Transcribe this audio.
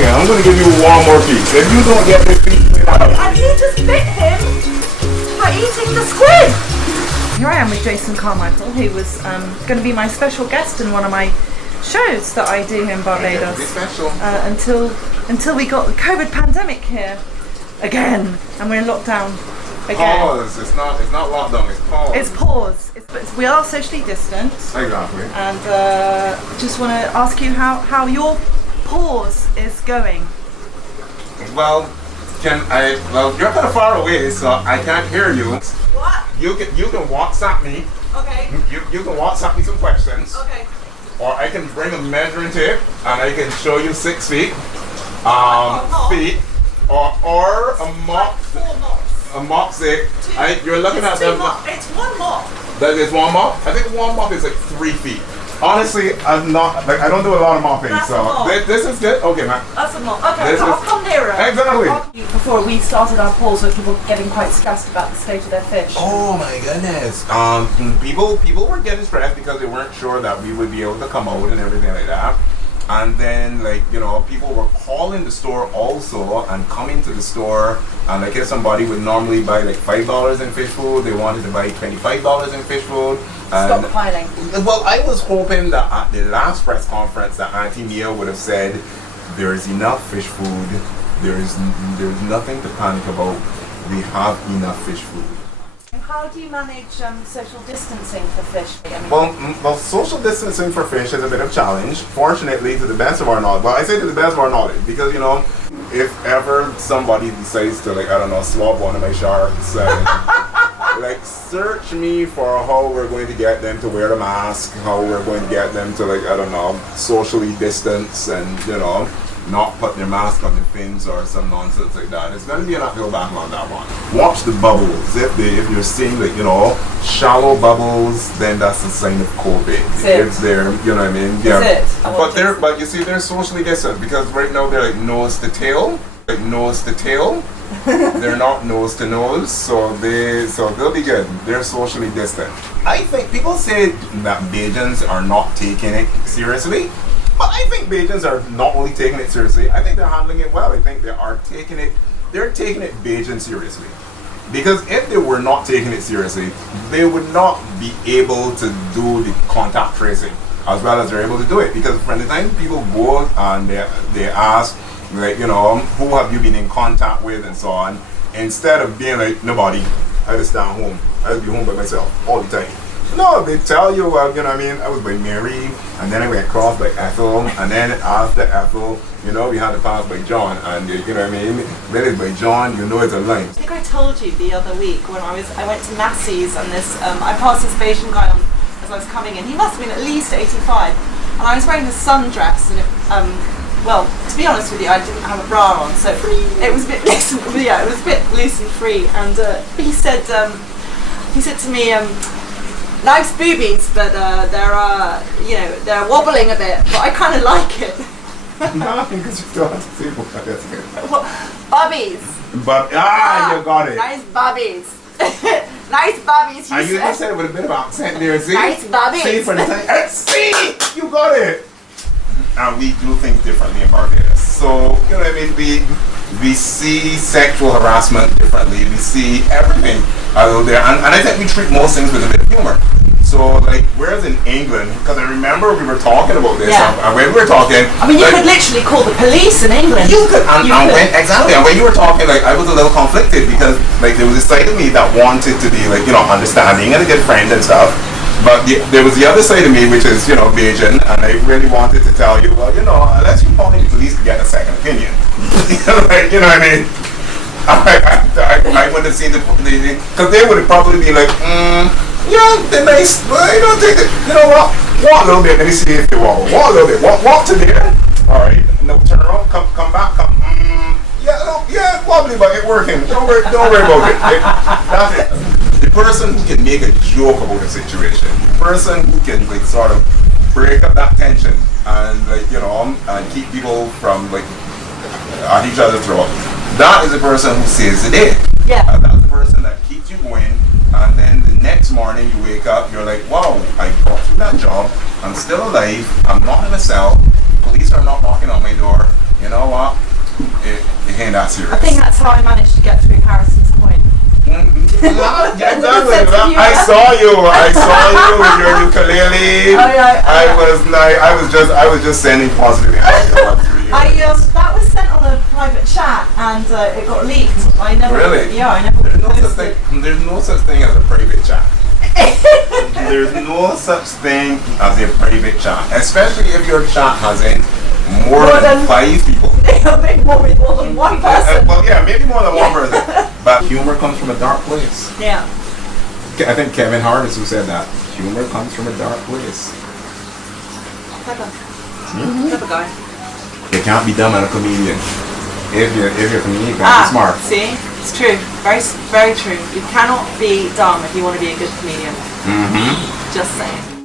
again. I'm going to give you one more piece. If you don't get this piece, and you just bit him by eating the squid. Here I am with Jason Carmichael, who was going to be my special guest in one of my shows that I do in Barbados. Special. Until we got the COVID pandemic here again, and we're in lockdown again. Pause. It's not lockdown. It's pause. It's pause. We are socially distant. Exactly. And just want to ask you how your pause is going. Well, well, you're kind of far away, so I can't hear you. What? You can WhatsApp me. Okay. You can WhatsApp me some questions. Okay. Or I can bring a measuring tape and I can show you 6 feet. Feet. Or a mop. Like 4 mops. A mop stick. You're looking at them. It's 1 mop. That is 1 mop? I think 1 mop is like 3 feet. Honestly, I don't do a lot of mopping, That's so a mop. this is good. Okay, man. That's a mop. Okay, This so I'll is- come nearer. Exactly. Before we started our pause, were people getting quite stressed about the state of their fish? Oh my goodness. People were getting stressed because they weren't sure that we would be able to come out and everything like that. And then, people were calling the store also and coming to the store. And if somebody would normally buy like $5 in fish food, they wanted to buy $25 in fish food. Stockpiling. Well, I was hoping that at the last press conference that Auntie Mia would have said, there is enough fish food. There's nothing to panic about. We have enough fish food. How do you manage social distancing for fish? Well, social distancing for fish is a bit of a challenge. Fortunately, to the best of our knowledge, well, I say to the best of our knowledge because if ever somebody decides to swab one of my sharks, search me for how we're going to get them to wear a mask, how we're going to get them to socially distance and not put their mask on their fins or some nonsense like that. It's going to be an uphill battle on that one. Watch the bubbles. If you're seeing shallow bubbles, then that's a sign of COVID. If they're, you know what I mean? Yeah. That's it. But you see, they're socially distant because right now they're nose to tail. They're not nose to nose, so they'll be good. They're socially distant. I think people say that Bajans are not taking it seriously. But I think Bajans are not only taking it seriously, I think they're handling it well. I think they're taking it Bajan seriously. Because if they were not taking it seriously, they would not be able to do the contact tracing as well as they're able to do it. Because from the time people go and they ask, who have you been in contact with and so on, instead of being nobody, I just stay home. I'll be home by myself all the time. No, they tell you, I was by Mary, and then I went across by Ethel, and then after Ethel, we had to pass by John, and when it's by John, it's a line. I think I told you the other week when I went to Massey's and I passed this Bayesian guy on as I was coming in. He must have been at least 85, and I was wearing a sundress, and to be honest with you, I didn't have a bra on, so it was a bit loose. Yeah, it was a bit loose and free, and he said to me. Nice boobies, but they're wobbling a bit. But I kind of like it. No, because you still have to see what that's good. Bobbies. You got it. Nice bobbies. Nice bobbies. You just said it with a bit of accent there. See? Nice bobbies. See for the time. See, you got it. And we do things differently in Barbados. So we see sexual harassment differently. We see everything out there, and I think we treat most things with a bit of humor. So, whereas in England, because I remember we were talking about this, and when we were talking... you could literally call the police in England. You could, exactly, and when you were talking, I was a little conflicted, because, there was a side of me that wanted to be, understanding and a good friend and stuff, but there was the other side of me, which is, Bajan, and I really wanted to tell you, unless you call the police to get a second opinion, you know what I mean? I wouldn't have seen because they would have probably been they're nice, but I don't think walk a little bit, let me see if they walk a little bit, walk to there, alright, no, turn around, come back, wobbly, but it's working, don't worry about it, that's it. The person who can make a joke about a situation, the person who can sort of break up that tension and and keep people from at each other's throat, that is the person who saves the day. Yeah. That's the person that keeps you going, and then the next morning you wake up, you're like, wow, I got through that job, I'm still alive, I'm not in a cell, police are not knocking on my door, you know what, ain't that serious. I think that's how I managed to get through Harrison's Point. Yeah, exactly. I saw you with your ukulele. I was just sending positive energy through you. That was sent on a private chat and it got leaked. I never. Really? Yeah, I never. There's no such thing as a private chat. There's no such thing as a private chat, especially if your chat has in more than 5 people. Maybe more than one person. Well, yeah, maybe more than one person. But humor comes from a dark place. Yeah. I think Kevin Hart is who said that. Humor comes from a dark place. Clever. Clever guy. You can't be dumb and a comedian. If you're a comedian, you can't be smart. See? It's true. Very, very true. You cannot be dumb if you want to be a good comedian. Mm-hmm. Just saying.